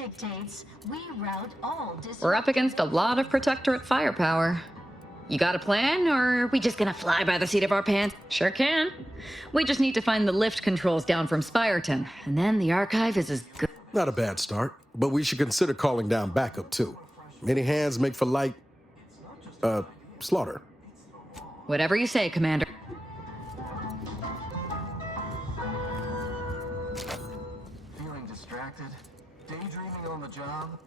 dictates we route all We're up against a lot of Protectorate firepower. You got a plan, or are we just gonna fly by the seat of our pants? Sure can. We just need to find the lift controls down from Spireton, and then the archive is as good. Not a bad start, but we should consider calling down backup too. Many hands make for light, slaughter. Whatever you say, Commander. Feeling distracted? Daydreaming on the job?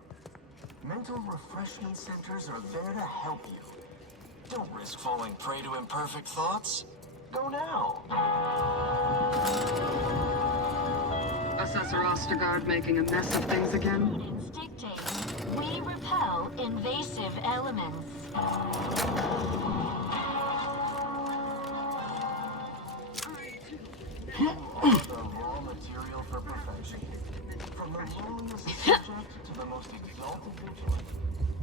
Mental refreshment centers are there to help you. Don't risk falling prey to imperfect thoughts. Go now. Assessor Ostergaard making a mess of things again? dictates we repel invasive elements. The raw material for perfection. From the lowliest subject to the most exalted vigilant,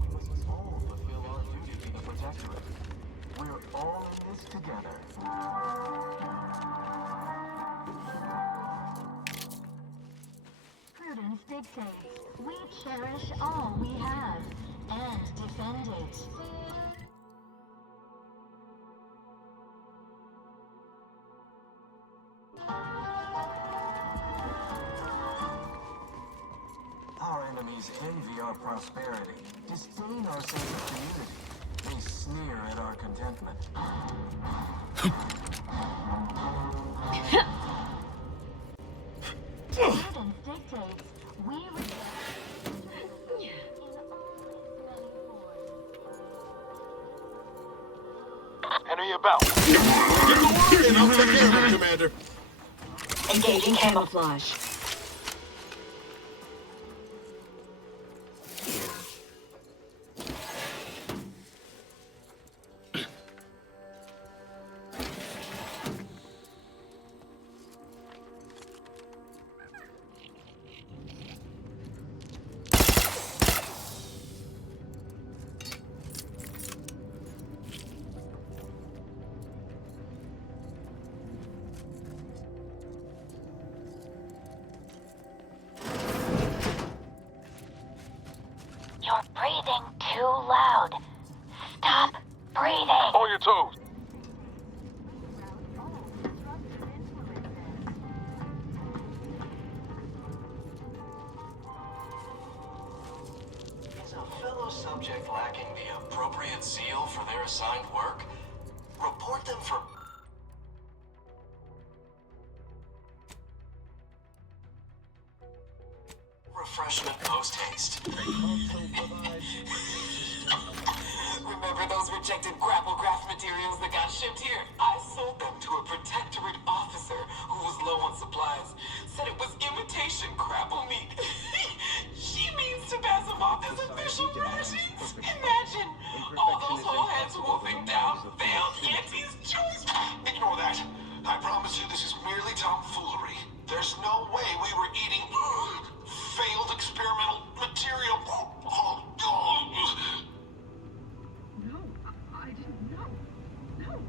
we must all fulfill our duty to the Protectorate. We're all in this together. Prudence dictates we cherish all we have and defend it. Our enemies envy our prosperity, disdain our sense of community. They sneer at our contentment. Prudence dictates we Enemy about. Get the word in, I'll take care of it, Commander. Engaging camouflage. You're breathing too loud. Stop breathing. On your toes. Is a fellow subject lacking the appropriate zeal for their assigned work? Report them for... refreshment post-haste. Remember those rejected grapple craft materials that got shipped here? I sold them to a Protectorate officer who was low on supplies. Said it was imitation grapple meat. She means to pass them off as official rations. Imagine all those whole heads wolfing down failed Yankees choice. Ignore that. I promise you this is merely tomfoolery. There's no way we were eating failed experimental material. No, I didn't know. No,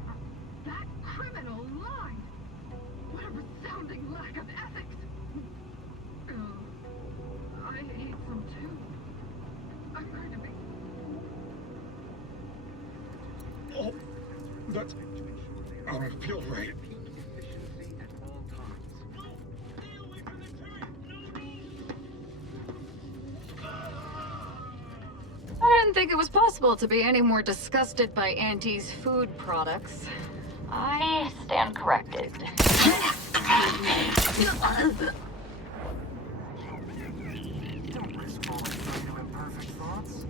that criminal lied. What a resounding lack of ethics. I hate them too. I'm going to be... Oh, that's... I don't feel right. I didn't think it was possible to be any more disgusted by Auntie's food products. I stand corrected. Don't risk falling prey to imperfect thoughts.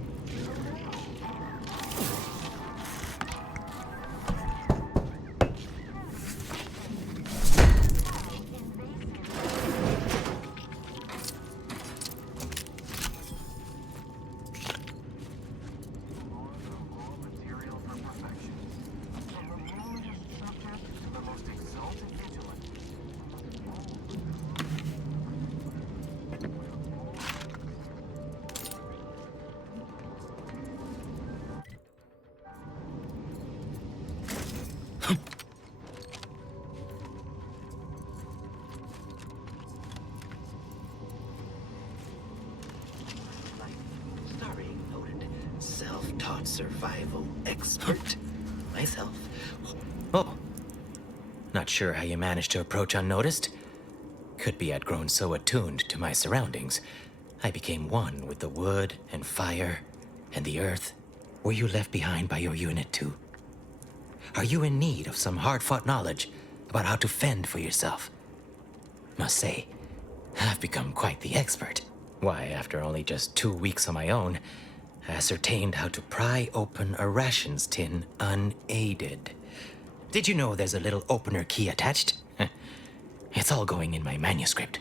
survival expert myself. Oh, not sure how you managed to approach unnoticed. Could be I'd grown so attuned to my surroundings, I became one with the wood and fire and the earth. Were you left behind by your unit too? Are you in need of some hard-fought knowledge about how to fend for yourself? Must say, I've become quite the expert. Why, after only just 2 weeks on my own, I ascertained how to pry open a rations tin unaided. Did you know there's a little opener key attached? It's all going in my manuscript.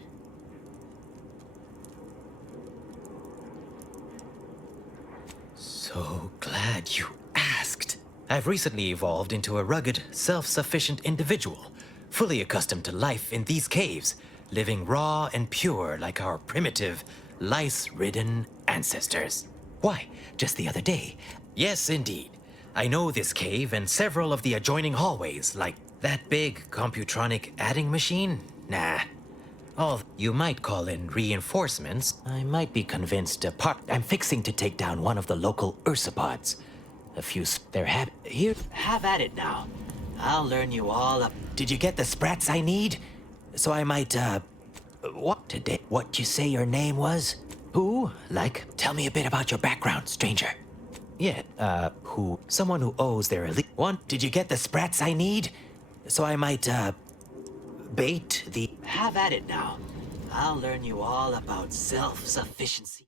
So glad you asked. I've recently evolved into a rugged, self-sufficient individual, fully accustomed to life in these caves, living raw and pure like our primitive, lice-ridden ancestors. Why, just the other day. Yes, indeed. I know this cave and several of the adjoining hallways, like that big computronic adding machine? Nah. Oh, you might call in reinforcements. I might be convinced I'm fixing to take down one of the local ursopods. A few here, have at it now. I'll learn you all up. Did you get the sprats I need? So I might, what today? What you say your name was? Who? Like, tell me a bit about your background, stranger. Yeah, who? Someone who owes their elite one. Did you get the sprats I need? So I might, bait the... Have at it now. I'll learn you all about self-sufficiency.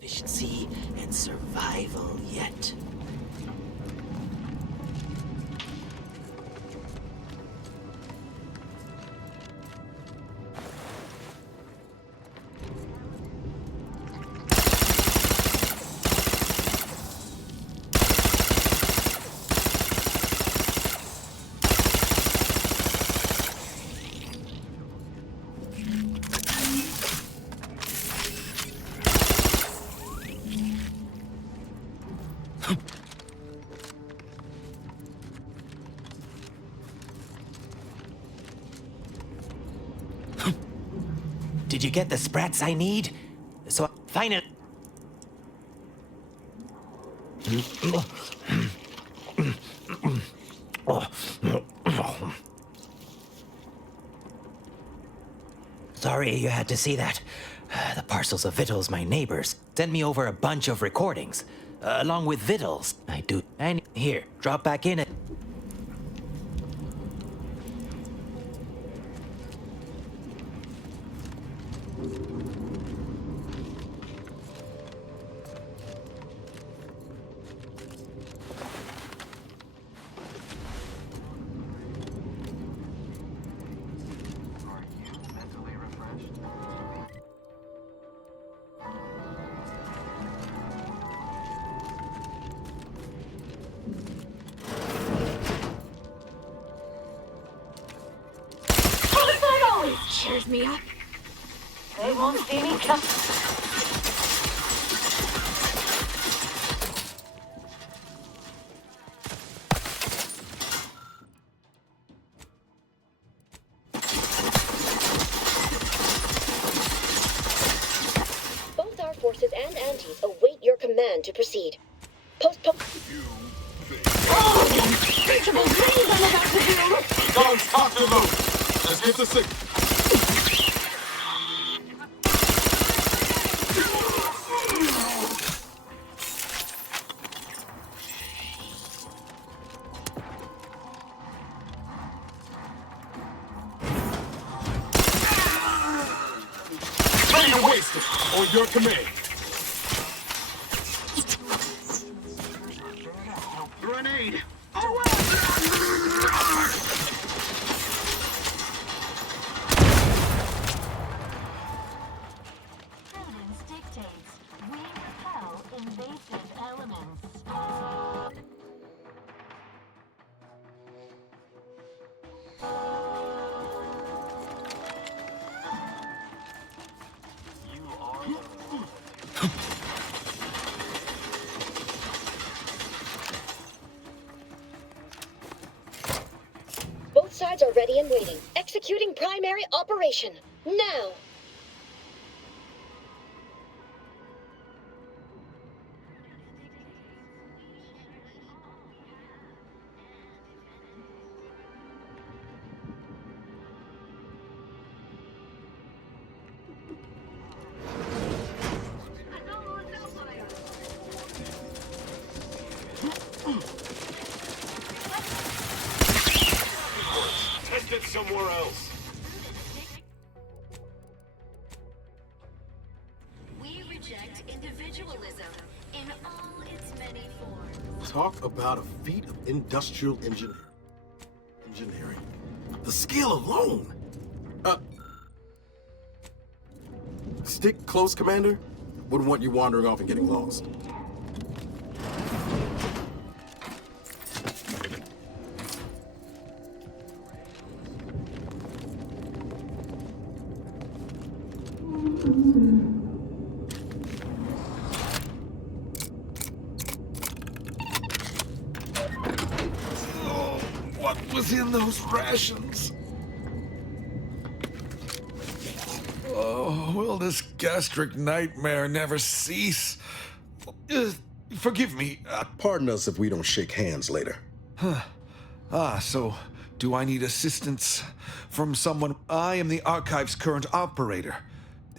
Efficiency and survival yet. Did you get the sprats I need? So, finally... Sorry you had to see that. The parcels of victuals my neighbors sent me over a bunch of recordings, along with victuals. I do... And here, drop back in it. Cheers me up. They won't see me come. Both our forces and antis await your command to proceed. Postpone. Oh, the unspeakable things I'm about to do! Don't talk to them! Let's get the signal. Ready to waste it, on your command. Grenade! Prudence dictates we repel invasive elements. Both sides are ready and waiting. Executing primary operation. Now! somewhere else. We reject individualism in all its many forms. Talk about a feat of industrial engineering. The skill alone. Stick close, Commander. Wouldn't want you wandering off and getting lost. Oh, what was in those rations? Oh, will this gastric nightmare never cease? Forgive me. Pardon us if we don't shake hands later. So do I need assistance from someone? I am the archive's current operator.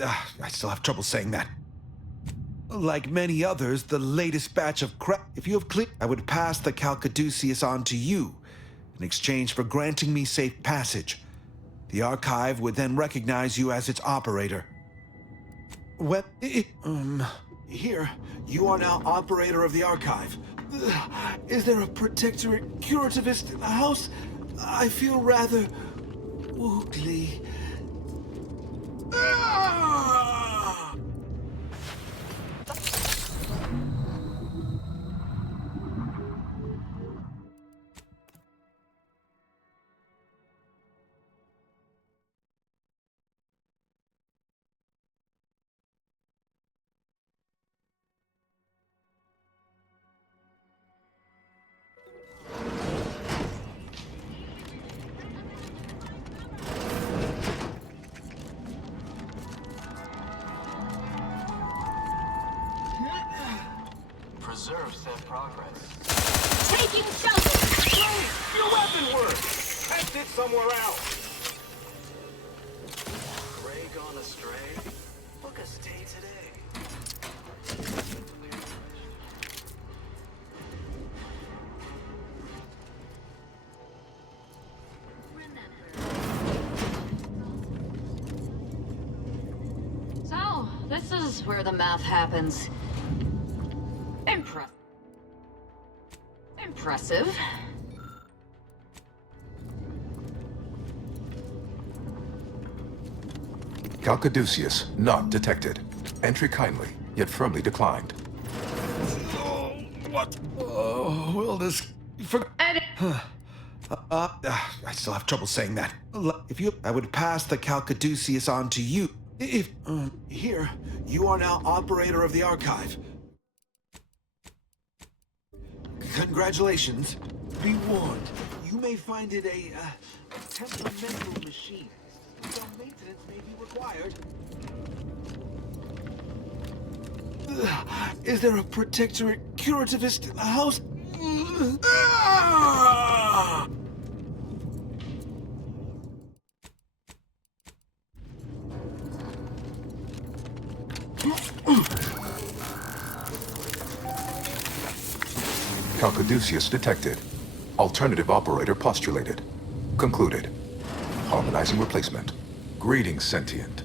I still have trouble saying that. Like many others, the latest batch of crap. If you have clicked, I would pass the Caduceus on to you in exchange for granting me safe passage. The archive would then recognize you as its operator. Well, here, you are now operator of the archive. Is there a protectorate curativist in the house? I feel rather woogly. Preserve said progress. Taking shelter! Your weapon works! Test it somewhere else! Gray gone astray? Look a stay today. So, this is where the math happens. Impressive. Caduceus not detected. Entry kindly, yet firmly declined. Oh, what? Oh, will this... I still have trouble saying that. I would pass the Caduceus on to you. Here, you are now operator of the archive. Congratulations. Be warned, you may find it a temperamental machine. Some maintenance may be required. Is there a protectorate curativist in the house? Caduceus detected. Alternative operator postulated. Concluded. Harmonizing replacement. Greetings, sentient.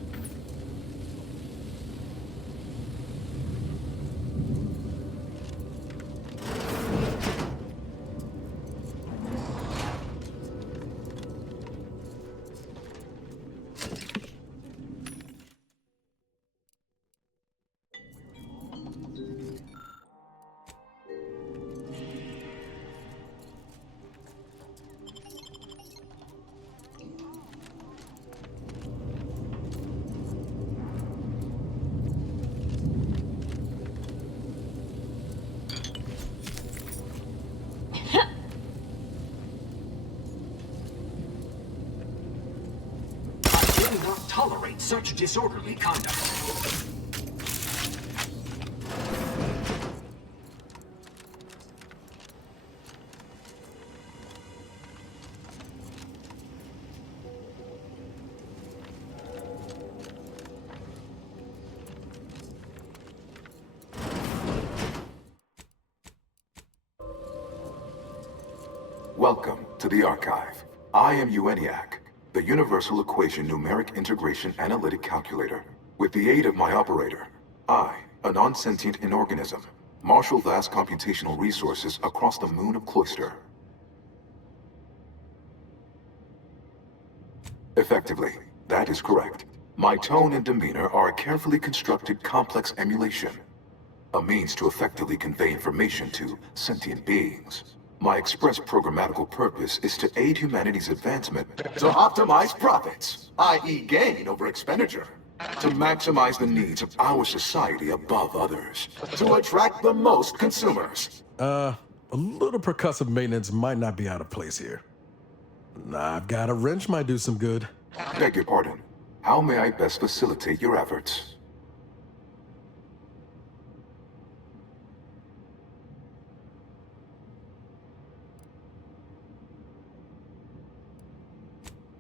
Tolerate such disorderly conduct. Welcome to the archive. I am Ueniac. the Universal Equation Numeric Integration Analytic Calculator. With the aid of my operator, I, a non-sentient inorganism, marshal vast computational resources across the moon of Cloister. Effectively, that is correct. My tone and demeanor are a carefully constructed complex emulation, a means to effectively convey information to sentient beings. My express programmatical purpose is to aid humanity's advancement, to optimize profits, i.e. gain over expenditure, to maximize the needs of our society above others, to attract the most consumers. A little percussive maintenance might not be out of place here. I've got a wrench might do some good. Beg your pardon. How may I best facilitate your efforts?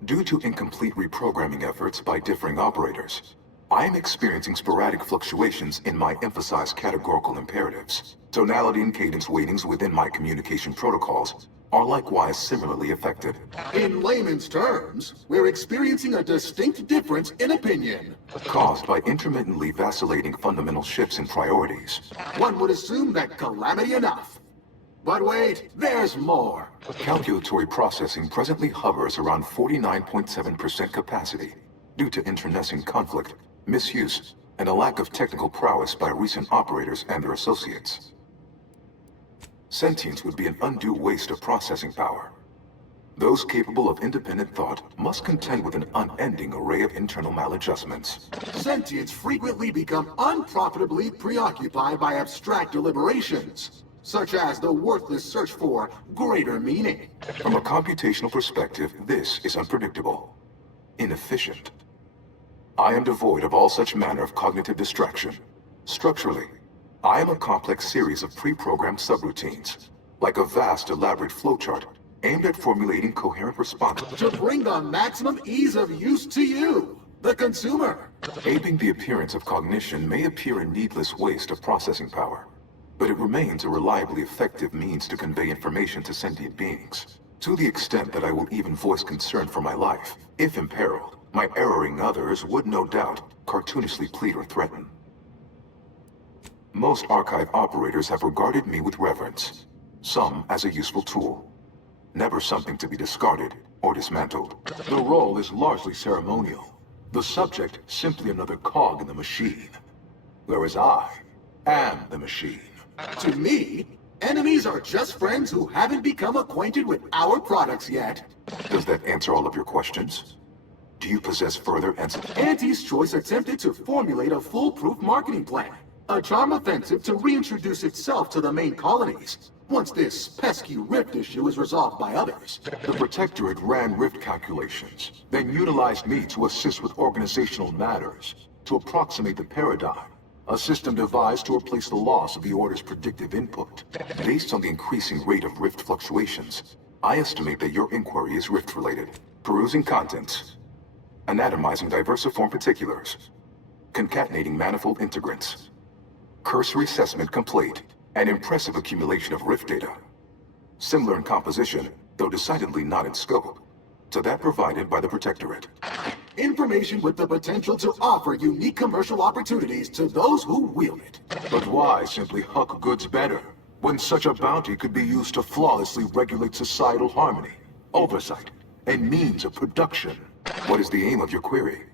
Due to incomplete reprogramming efforts by differing operators, I am experiencing sporadic fluctuations in my emphasized categorical imperatives. Tonality and cadence weightings within my communication protocols are likewise similarly affected. In layman's terms, we're experiencing a distinct difference in opinion. Caused by intermittently vacillating fundamental shifts in priorities. One would assume that calamity enough. But wait, there's more. Calculatory processing presently hovers around 49.7% capacity due to internecine conflict, misuse, and a lack of technical prowess by recent operators and their associates. Sentience would be an undue waste of processing power. Those capable of independent thought must contend with an unending array of internal maladjustments. Sentients frequently become unprofitably preoccupied by abstract deliberations, such as the worthless search for greater meaning. From a computational perspective, this is unpredictable, inefficient. I am devoid of all such manner of cognitive distraction. Structurally, I am a complex series of pre-programmed subroutines, like a vast elaborate flowchart aimed at formulating coherent responses. To bring the maximum ease of use to you, the consumer. Aping the appearance of cognition may appear a needless waste of processing power, but it remains a reliably effective means to convey information to sentient beings. To the extent that I will even voice concern for my life, if imperiled, my erring others would no doubt cartoonishly plead or threaten. Most archive operators have regarded me with reverence, some as a useful tool, never something to be discarded or dismantled. The role is largely ceremonial, the subject simply another cog in the machine, whereas I am the machine. To me, enemies are just friends who haven't become acquainted with our products yet. Does that answer all of your questions? Do you possess further answers? Auntie's Choice attempted to formulate a foolproof marketing plan, a charm offensive to reintroduce itself to the main colonies, once this pesky rift issue is resolved by others. The Protectorate ran rift calculations, then utilized me to assist with organizational matters, to approximate the paradigm, a system devised to replace the loss of the Order's predictive input. Based on the increasing rate of rift fluctuations, I estimate that your inquiry is rift-related. Perusing contents, anatomizing diversiform particulars, concatenating manifold integrants, cursory assessment complete, an impressive accumulation of rift data. Similar in composition, though decidedly not in scope, to that provided by the Protectorate. Information with the potential to offer unique commercial opportunities to those who wield it. But why simply huck goods better, when such a bounty could be used to flawlessly regulate societal harmony, oversight, and means of production? What is the aim of your query?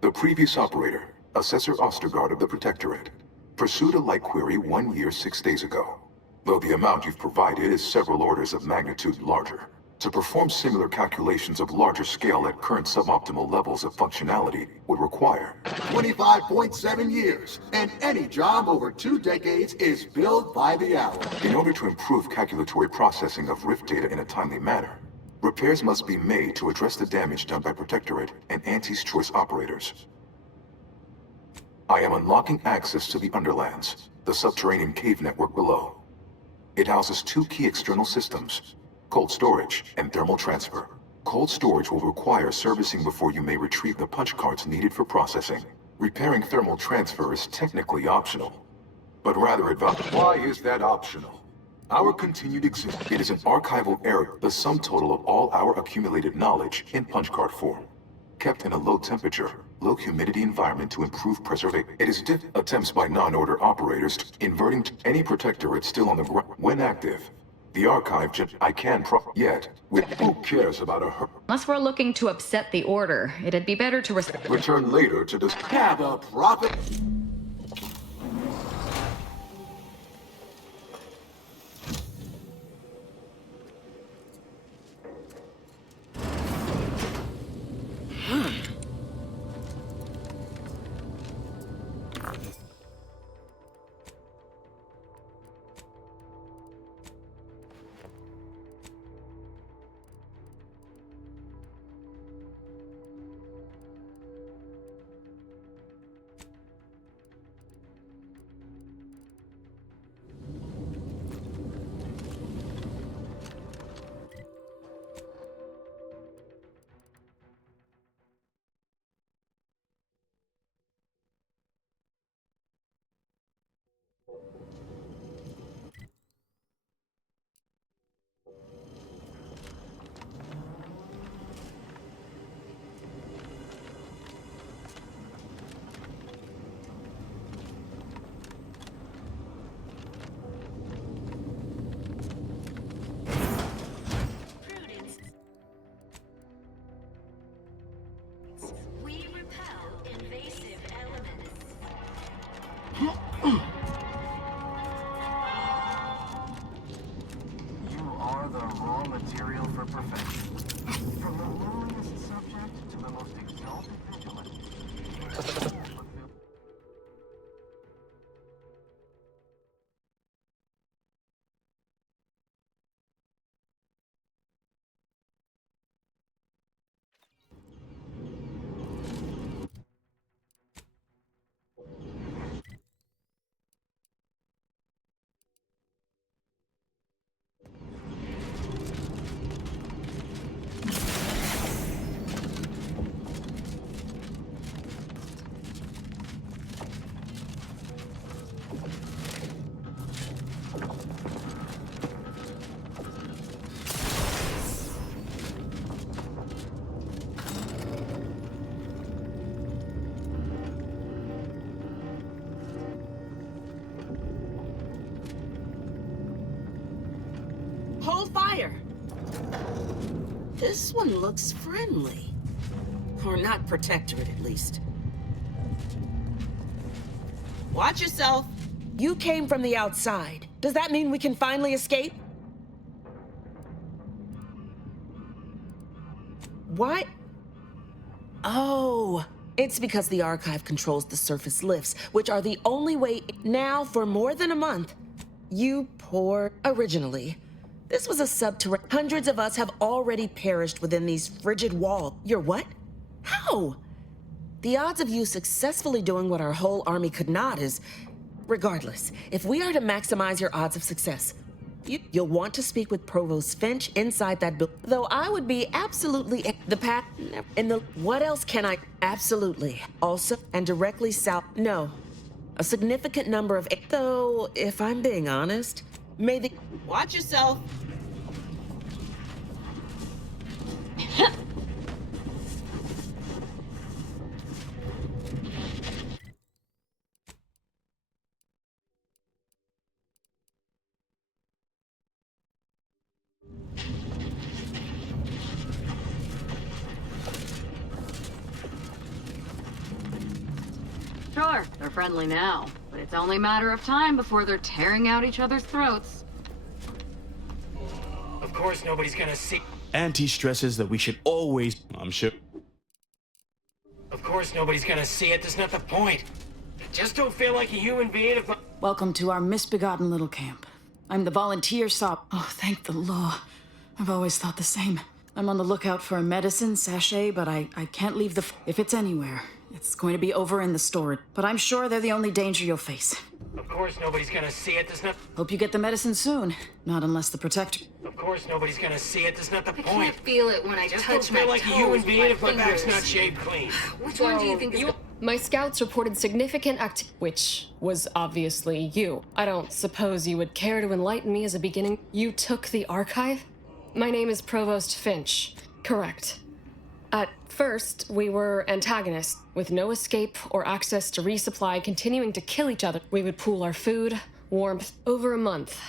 The previous operator, Assessor Ostergaard of the Protectorate, pursued a like query 1 year 6 days ago, though the amount you've provided is several orders of magnitude larger. To perform similar calculations of larger scale at current suboptimal levels of functionality would require 25.7 years, and any job over 2 decades is billed by the hour. In order to improve calculatory processing of rift data in a timely manner, repairs must be made to address the damage done by Protectorate and Auntie's Choice operators. I am unlocking access to the Underlands, the subterranean cave network below. It houses 2 key external systems, cold storage and thermal transfer. Cold storage will require servicing before you may retrieve the punch cards needed for processing. Repairing thermal transfer is technically optional, but rather advanced. Why is that optional? Our continued existence. It is an archival area, the sum total of all our accumulated knowledge in punch card form, kept in a low temperature, low humidity environment to improve preservation. It is attempts by non-order operators inverting any protectorate still on the ground. When active, the archive I can yet. Who cares about a Unless we're looking to upset the order, it'd be better to return later to this. Have a profit. We repel invasive elements. You are the raw material for perfection. From the lowliest subject to the most exalted vigilante. Hold fire! This one looks friendly. Or not protectorate, at least. Watch yourself! You came from the outside. Does that mean we can finally escape? What? Oh, it's because the archive controls the surface lifts, which are the only way now for more than a month. You poor... Originally, this was a subterranean. Hundreds of us have already perished within these frigid walls. You're what? How? The odds of you successfully doing what our whole army could not is... Regardless, if we are to maximize your odds of success, you'll want to speak with Provost Finch inside that building. Though I would be absolutely... The path... In the... What else can I... Absolutely. Also, and directly south... No. A significant number of... Though, if I'm being honest, may the... Watch yourself. Sure, they're friendly now, but it's only a matter of time before they're tearing out each other's throats. Of course nobody's gonna see. Auntie stresses that we should always... I'm sure... Of course nobody's gonna see it, that's not the point. Just don't feel like a human being if... Welcome to our misbegotten little camp. I'm the volunteer Oh, thank the law. I've always thought the same. I'm on the lookout for a medicine sachet, but I can't leave the... If it's anywhere, it's going to be over in the storage. But I'm sure they're the only danger you'll face. Of course nobody's gonna see it, that's not... Hope you get the medicine soon. Not unless the protector... Of course nobody's gonna see it, that's not the I point. can't feel it when I Just touch don't my feel like a toes human with being my if my back's fingers. not shaved clean. Which one do you think is... My scouts reported significant which was obviously you. I don't suppose you would care to enlighten me as a beginning. You took the archive? My name is Provost Finch. Correct. At first, we were antagonists, with no escape or access to resupply, continuing to kill each other. We would pool our food, warmth, over a month,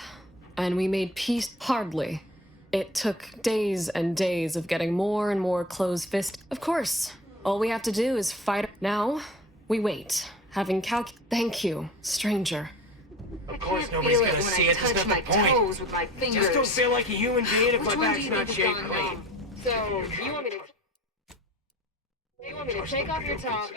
and we made peace hardly. It took days and days of getting more and more close-fist. Of course, all we have to do is fight. Now, we wait, having Thank you, stranger. Of course nobody's gonna see it, that's not the point. Just don't feel like a human being if my back's not shaved clean. So, you want me to take off your top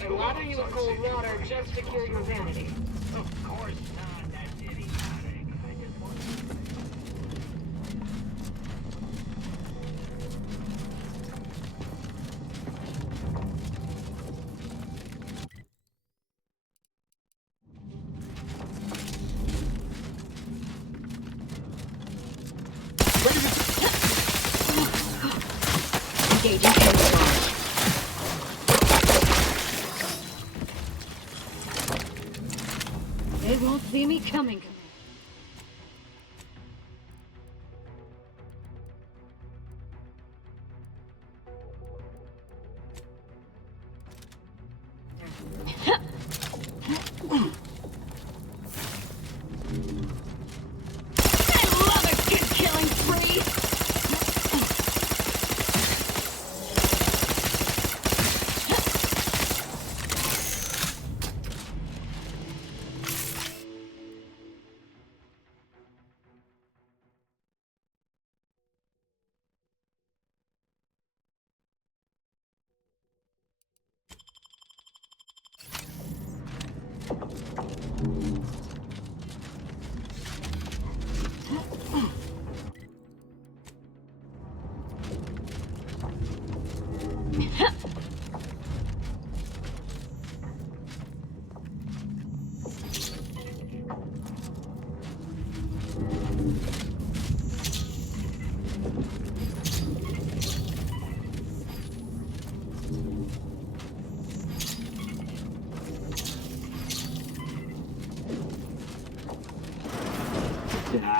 and lather you with cold water just to cure your vanity? Of course not, that's idiotic. I just want Engaging camouflage. They won't see me coming. I love a good killing spree.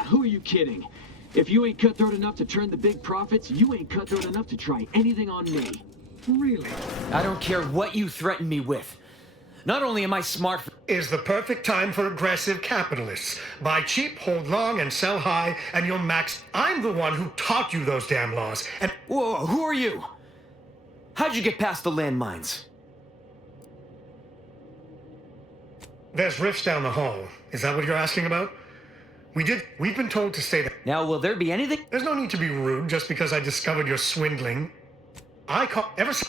Who are you kidding? If you ain't cutthroat enough to turn the big profits, you ain't cutthroat enough to try anything on me. Really? I don't care what you threaten me with. Not only am I smart... Is the perfect time for aggressive capitalists. Buy cheap, hold long, and sell high, and you'll max... I'm the one who taught you those damn laws, and... Whoa, who are you? How'd you get past the landmines? There's rifts down the hall. Is that what you're asking about? We've been told to stay there. Now, will there be anything? There's no need to be rude just because I discovered you're swindling.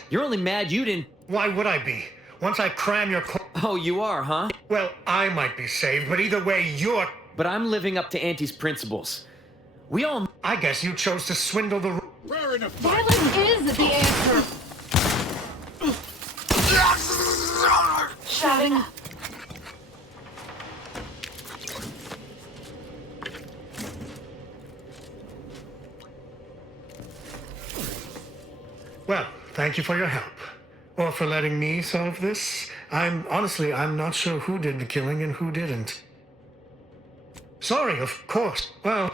You're only mad you didn't... Why would I be? Once I cram your... Oh, you are, huh? Well, I might be saved, but either way, you're... But I'm living up to Auntie's principles. We all... I guess you chose to swindle the... We're in a fight. Violence is the answer. Shutting up. Well, thank you for your help. Or for letting me solve this. I'm not sure who did the killing and who didn't. Sorry, of course. Well...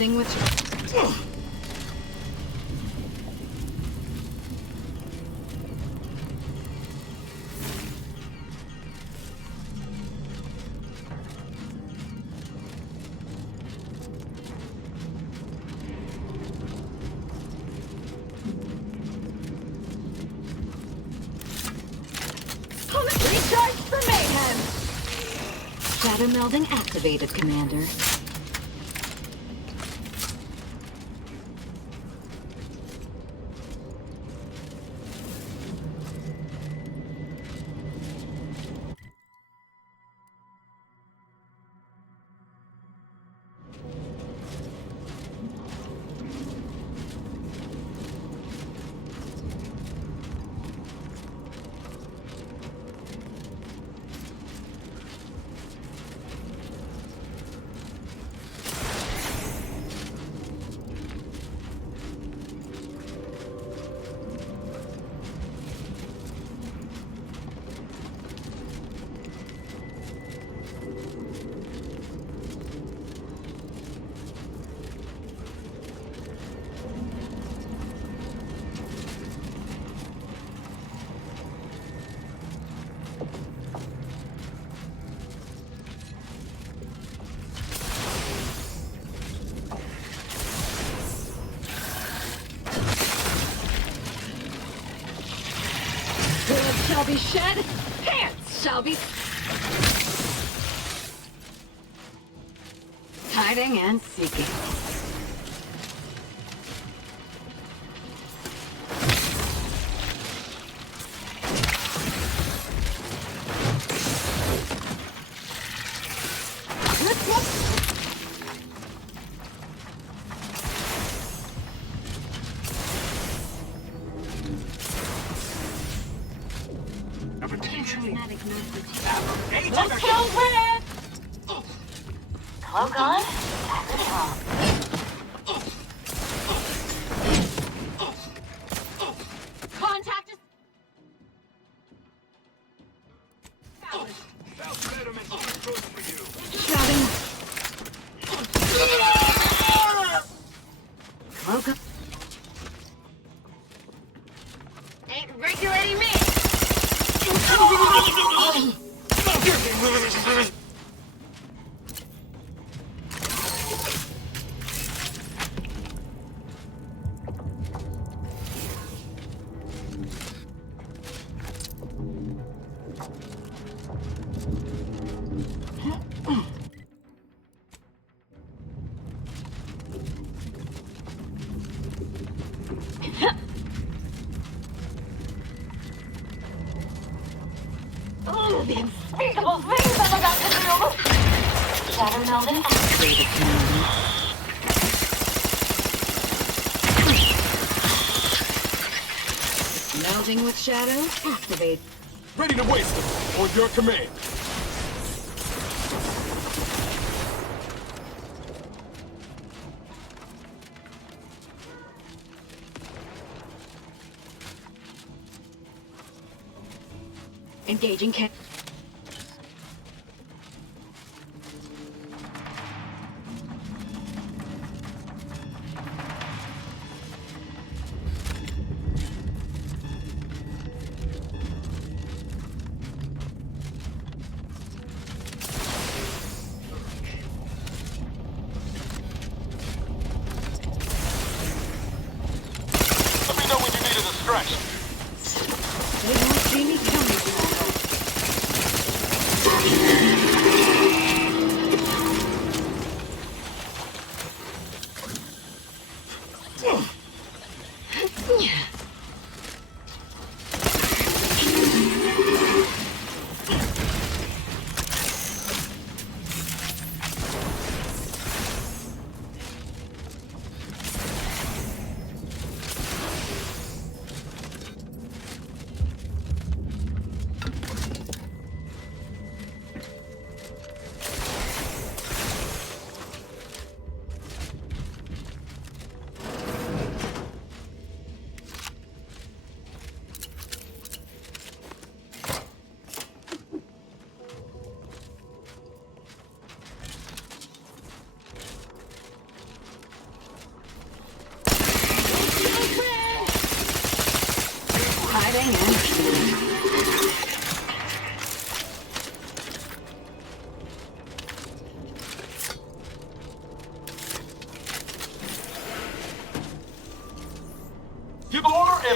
Melding with... Recharge for mayhem! Shadow melding activated, Commander. Blood shall be shed, pants shall be... Hiding and seeking. Let's go, Red! Cloak on, pass it home. Contact us. Shouting. Cloak up. Ain't regulating me. The unspeakable things I'm about to do! Shadow melding activated, Commander. Melding with shadow, activate. Ready to waste them, on your command. Engaging can. Let me know when you need a distraction. They won't see me coming, Shadow.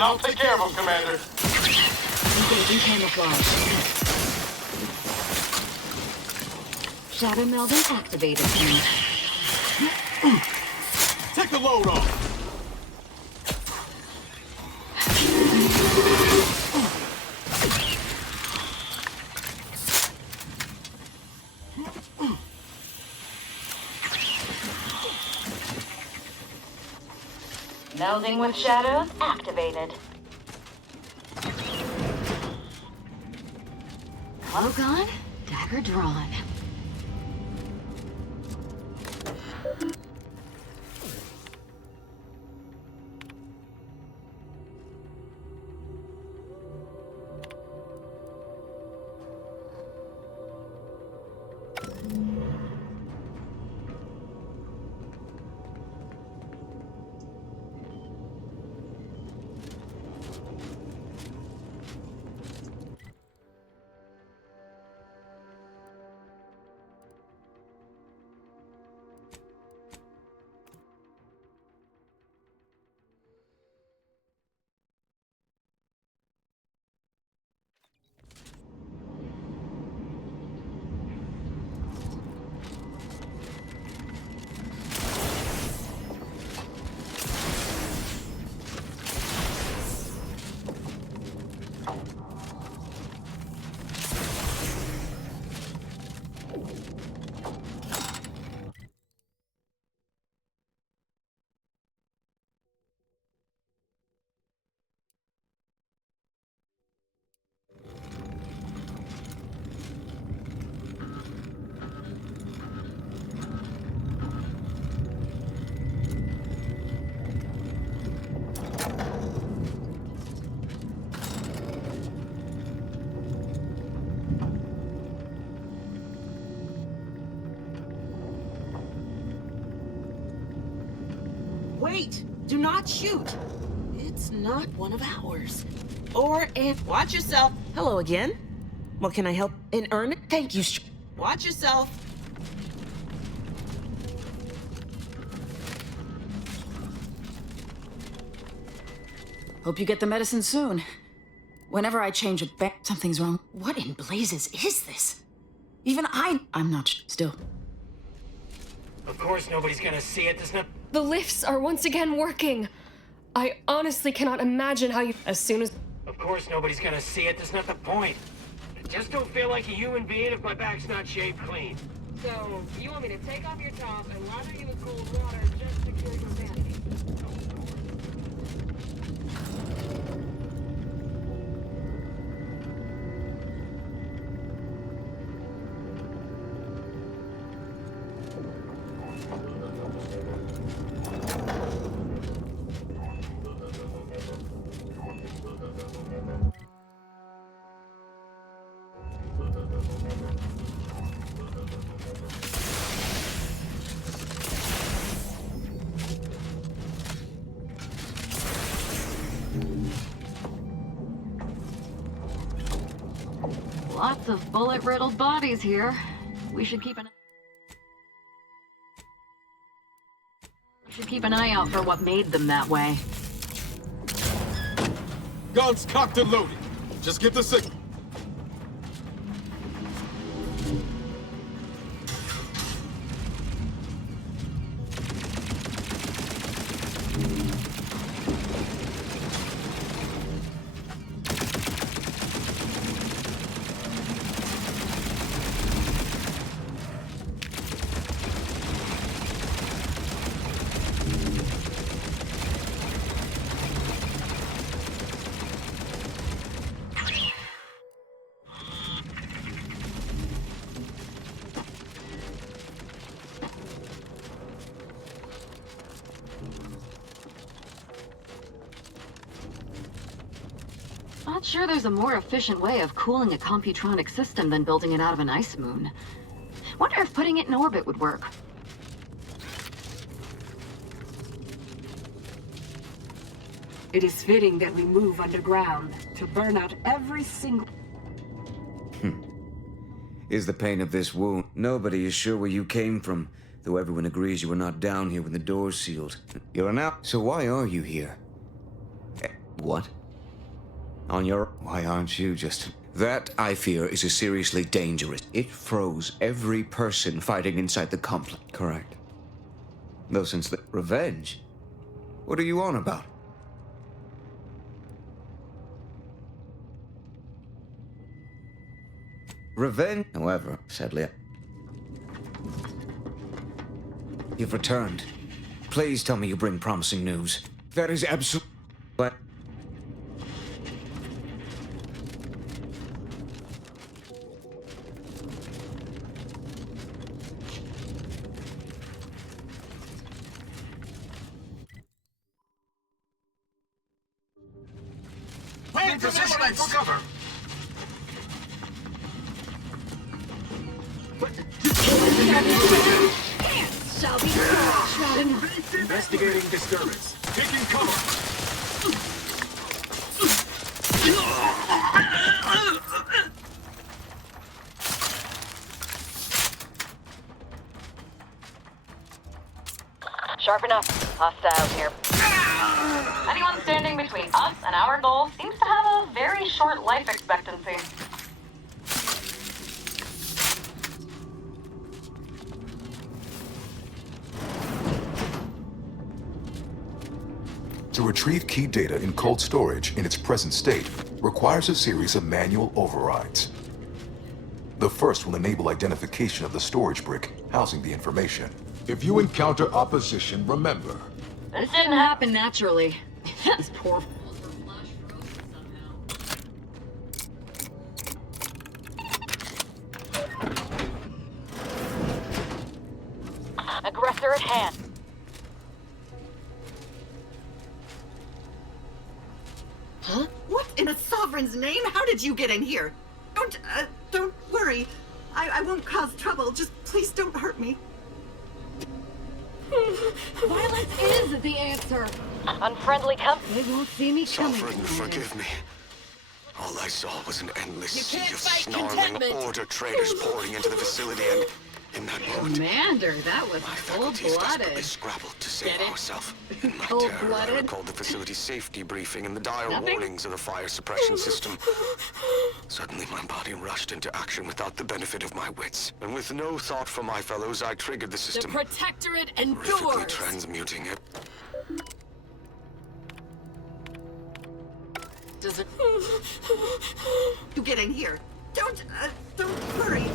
I'll take care of them, Commander. Engaging camouflage. Shadow melding activated. Take the load off. Melding with shadows activated. Cloak on, dagger drawn. Wait! Do not shoot! It's not one of ours. Or if... Watch yourself! Hello again. What can I help? In earnest? Thank you. Watch yourself! Hope you get the medicine soon. Whenever I change it back, something's wrong. What in blazes is this? Even I'm not still. Of course nobody's gonna see it. There's no... The lifts are once again working. I honestly cannot imagine how you... As soon as... Of course nobody's gonna see it. That's not the point. I just don't feel like a human being if my back's not shaved clean. So, you want me to take off your top and lather you with cold water just to cure your vanity? Lots of bullet-riddled bodies here. We should keep an eye out for what made them that way. Guns cocked and loaded. Just get the signal. Not sure there's a more efficient way of cooling a computronic system than building it out of an ice moon. Wonder if putting it in orbit would work. It is fitting that we move underground to burn out every single... Is the pain of this wound. Nobody is sure where you came from, though everyone agrees you were not down here when the doors sealed. You're now. So why are you here? What? On your... Why aren't you just... That, I fear, is a seriously dangerous... It froze every person fighting inside the complex. Correct. Though since the... Revenge? What are you on about? Revenge? However, sadly... You've returned. Please tell me you bring promising news. That is absolute... But... Plan positioning for cover. Shall be trodden. Investigating disturbance. Taking cover. Sharp enough. Hostile here. Anyone standing between us and our goal seems to have a very short life expectancy. To retrieve key data in cold storage in its present state requires a series of manual overrides. The first will enable identification of the storage brick housing the information. If you encounter opposition, remember... This didn't happen naturally. This poor... Aggressor at hand. Huh? What in the Sovereign's name? How did you get in here? Don't worry. I won't cause trouble. Just please don't hurt me. Violence is the answer. Unfriendly company. They won't see me coming. Sovereign, forgive me. All I saw was an endless sea can't of fight snarling contentment. order traders pouring into the facility, and in that moment, Commander, that was faculties desperately cold-blooded. scrabbled to save Get it? ourselves. In my terror, I Cold-blooded? recalled the facility's safety briefing and the dire Nothing? warnings of the fire suppression system. Suddenly, my body rushed into action without the benefit of my wits. And with no thought for my fellows, I triggered the The system, Protectorate horrifically endures. transmuting it. Does it... You get in here. Don't worry.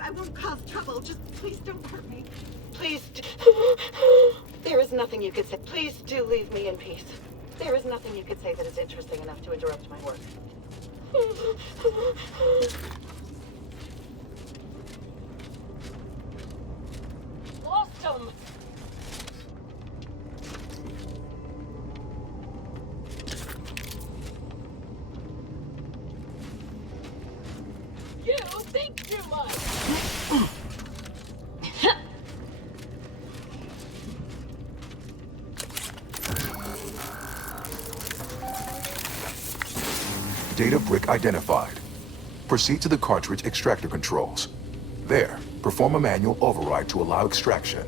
I won't cause trouble. Just please don't hurt me. Please, there is nothing you could say. Please do leave me in peace. There is nothing you could say that is interesting enough to interrupt my work. Lost him. You think too much. Data brick identified. Proceed to the cartridge extractor controls. There, perform a manual override to allow extraction.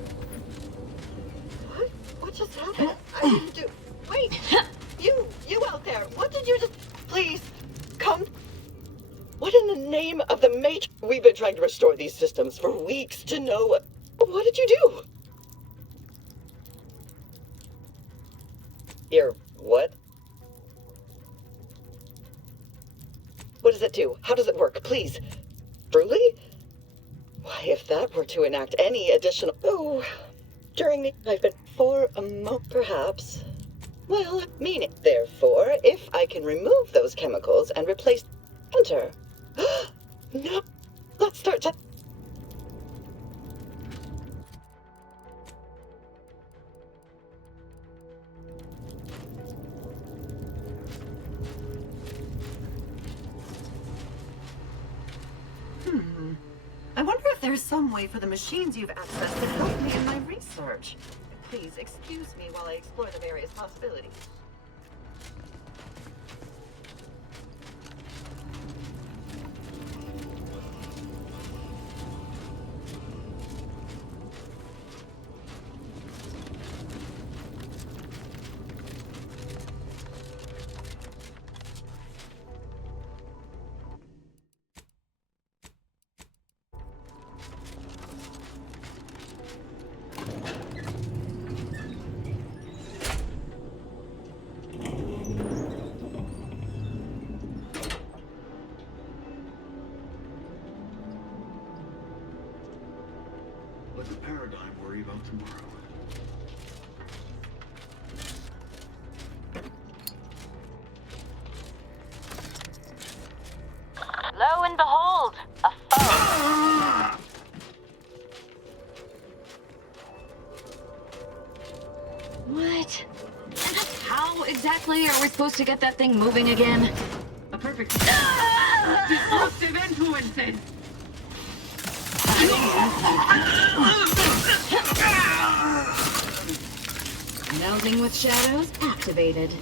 What just happened? I didn't do... Wait! You out there! What did you just... Please, come... What in the name of the mate? We've been trying to restore these systems for weeks to know... What did you do? Your what? What does it do? How does it work? Please. Truly? Why, if that were to enact any additional... Oh, during the... I've been for a moment, perhaps. Well, meaning, therefore, if I can remove those chemicals and replace... Enter. No. Let's start to... I wonder if there's some way for the machines you've accessed to help me in my research. Please excuse me while I explore the various possibilities. Let the paradigm worry about tomorrow. Lo and behold, a foe. What? How exactly are we supposed to get that thing moving again? A perfect disruptive influences. Melding with shadows activated.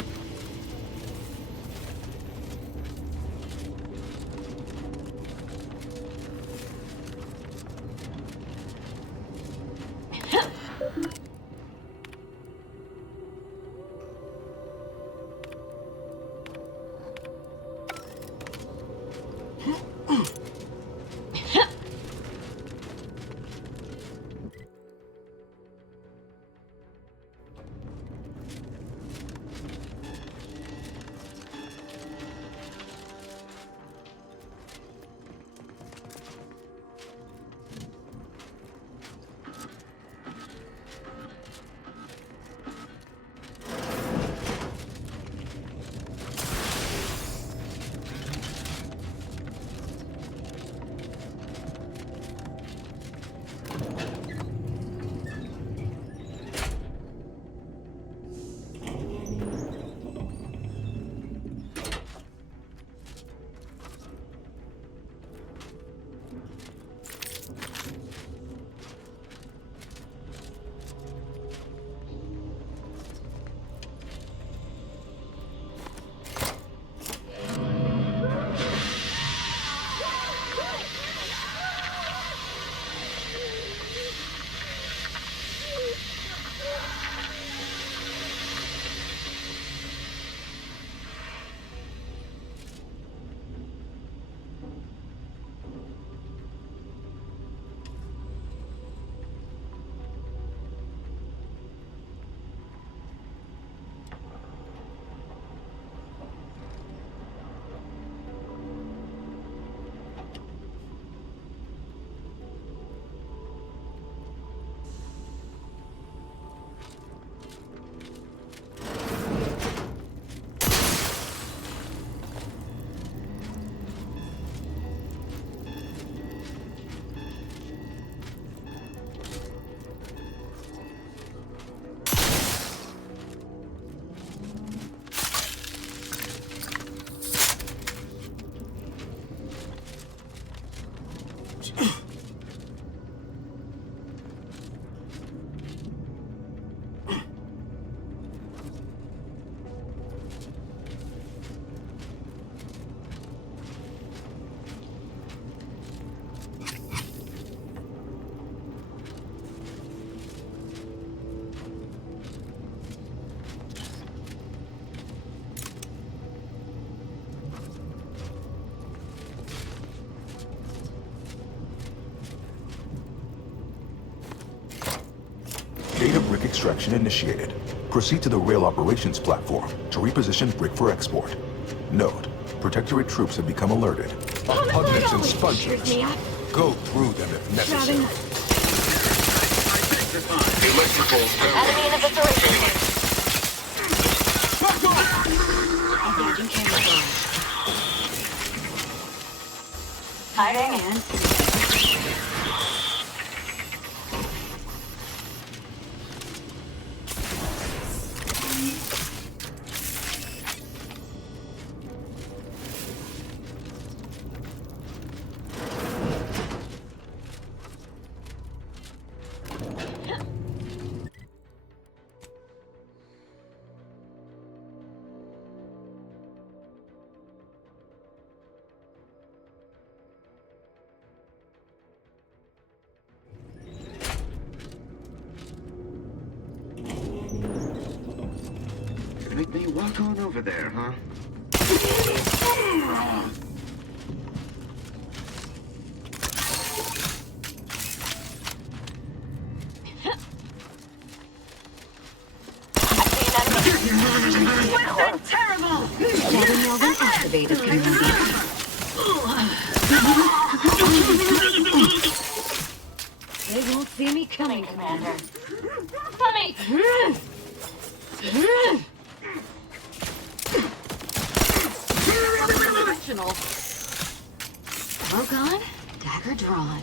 Data brick extraction initiated. Proceed to the rail operations platform to reposition brick for export. Note, Protectorate troops have become alerted. Pugnets and spongers. Go through them if necessary. Electrical Enemy in evisceration. Engaging camera bar. Hiding And make me walk on over there, huh? Terrible! Shadow Melvin activated, community. They won't see me coming, Commander. Coming! Original. Smoke on, dagger drawn.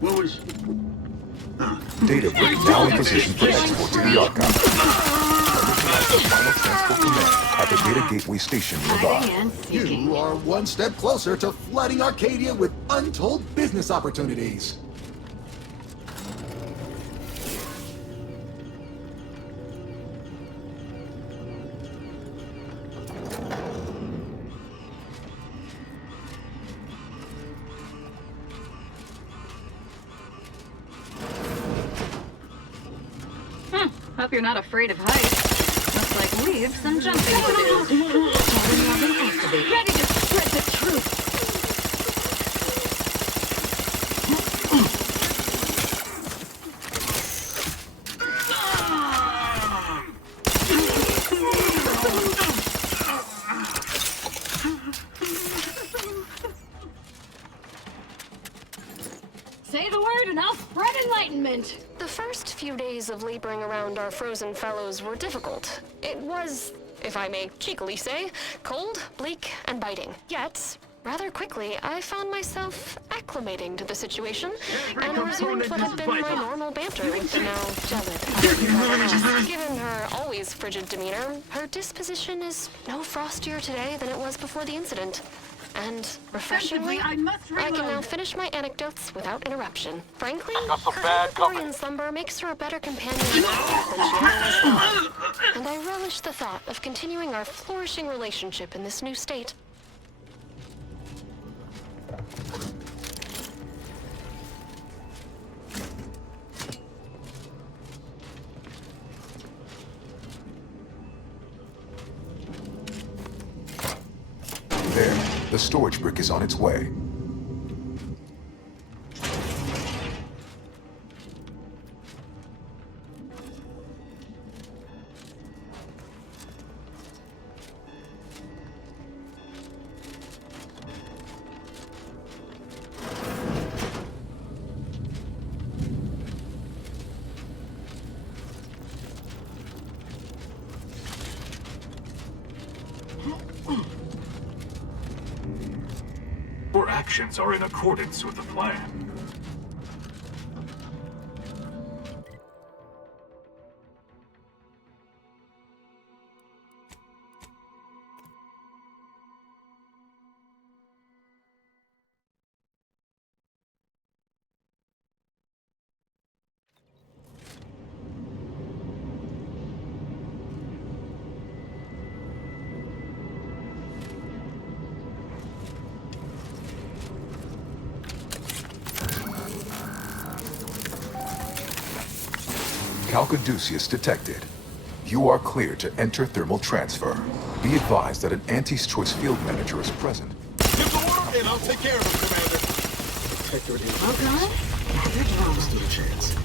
What was... Data brick now in position for export to the archive. Final transport command at the data gateway station nearby. You are one step closer to flooding Arcadia with untold business opportunities. Hope you're not afraid of heights. Looks like we've some jumping to do. Ready to spread the truth. Say the word and I'll spread enlightenment. The first few days of laboring around our frozen fellows were difficult. It was, if I may cheekily say, cold, bleak, and biting. Yet, rather quickly, I found myself acclimating to the situation and resumed what had been my normal banter with the now gelid. Given her always frigid demeanor, her disposition is no frostier today than it was before the incident. And, refreshingly, I can now finish my anecdotes without interruption. Frankly, her Victorian slumber makes her a better companion now than she ever was thought. And I relish the thought of continuing our flourishing relationship in this new state. There, the storage brick is on its way. Your actions are in accordance with the plan. Calcaduceus detected. You are clear to enter thermal transfer. Be advised that an Anti's Choice field manager is present. Give the order, and I'll take care of him, Commander. Protector in. Oh, God? Gather drone. Let's do a chance.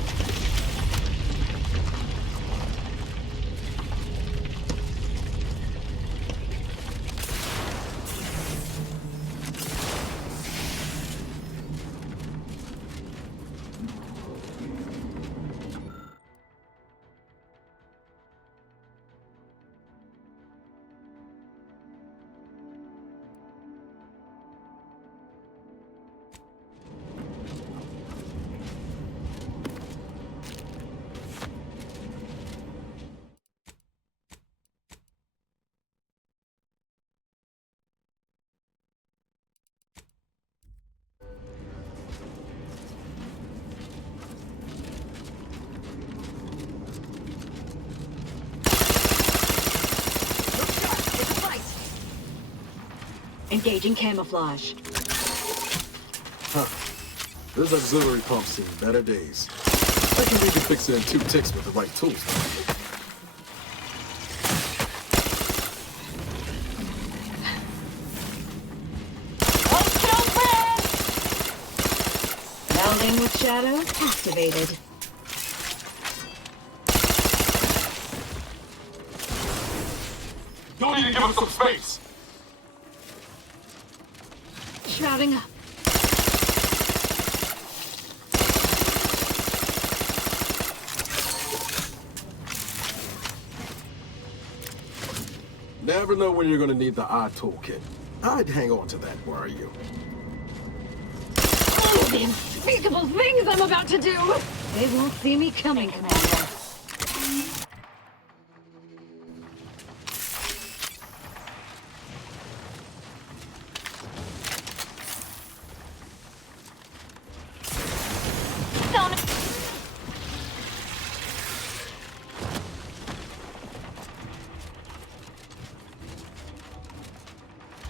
Engaging camouflage. Huh. This auxiliary pump's seen better days. I think we can fix it in 2 ticks with the right tools. Melding with shadow activated. You'll need to give us some space. Shrouding up. Never know when you're gonna need the eye toolkit. I'd hang on to that, were you? Oh, the unspeakable things I'm about to do! They won't see me coming, Commander.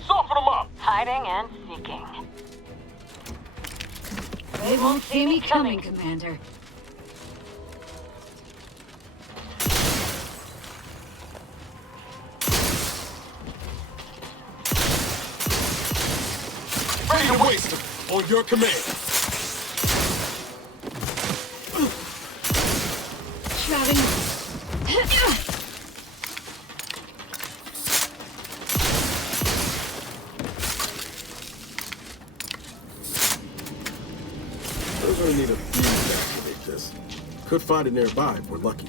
Soften them up. Hiding and seeking. They won't see me coming, Commander. Ready to waste them on your command. Shrouding up. Those are gonna need a fuse to activate this. Could find it nearby if we're lucky.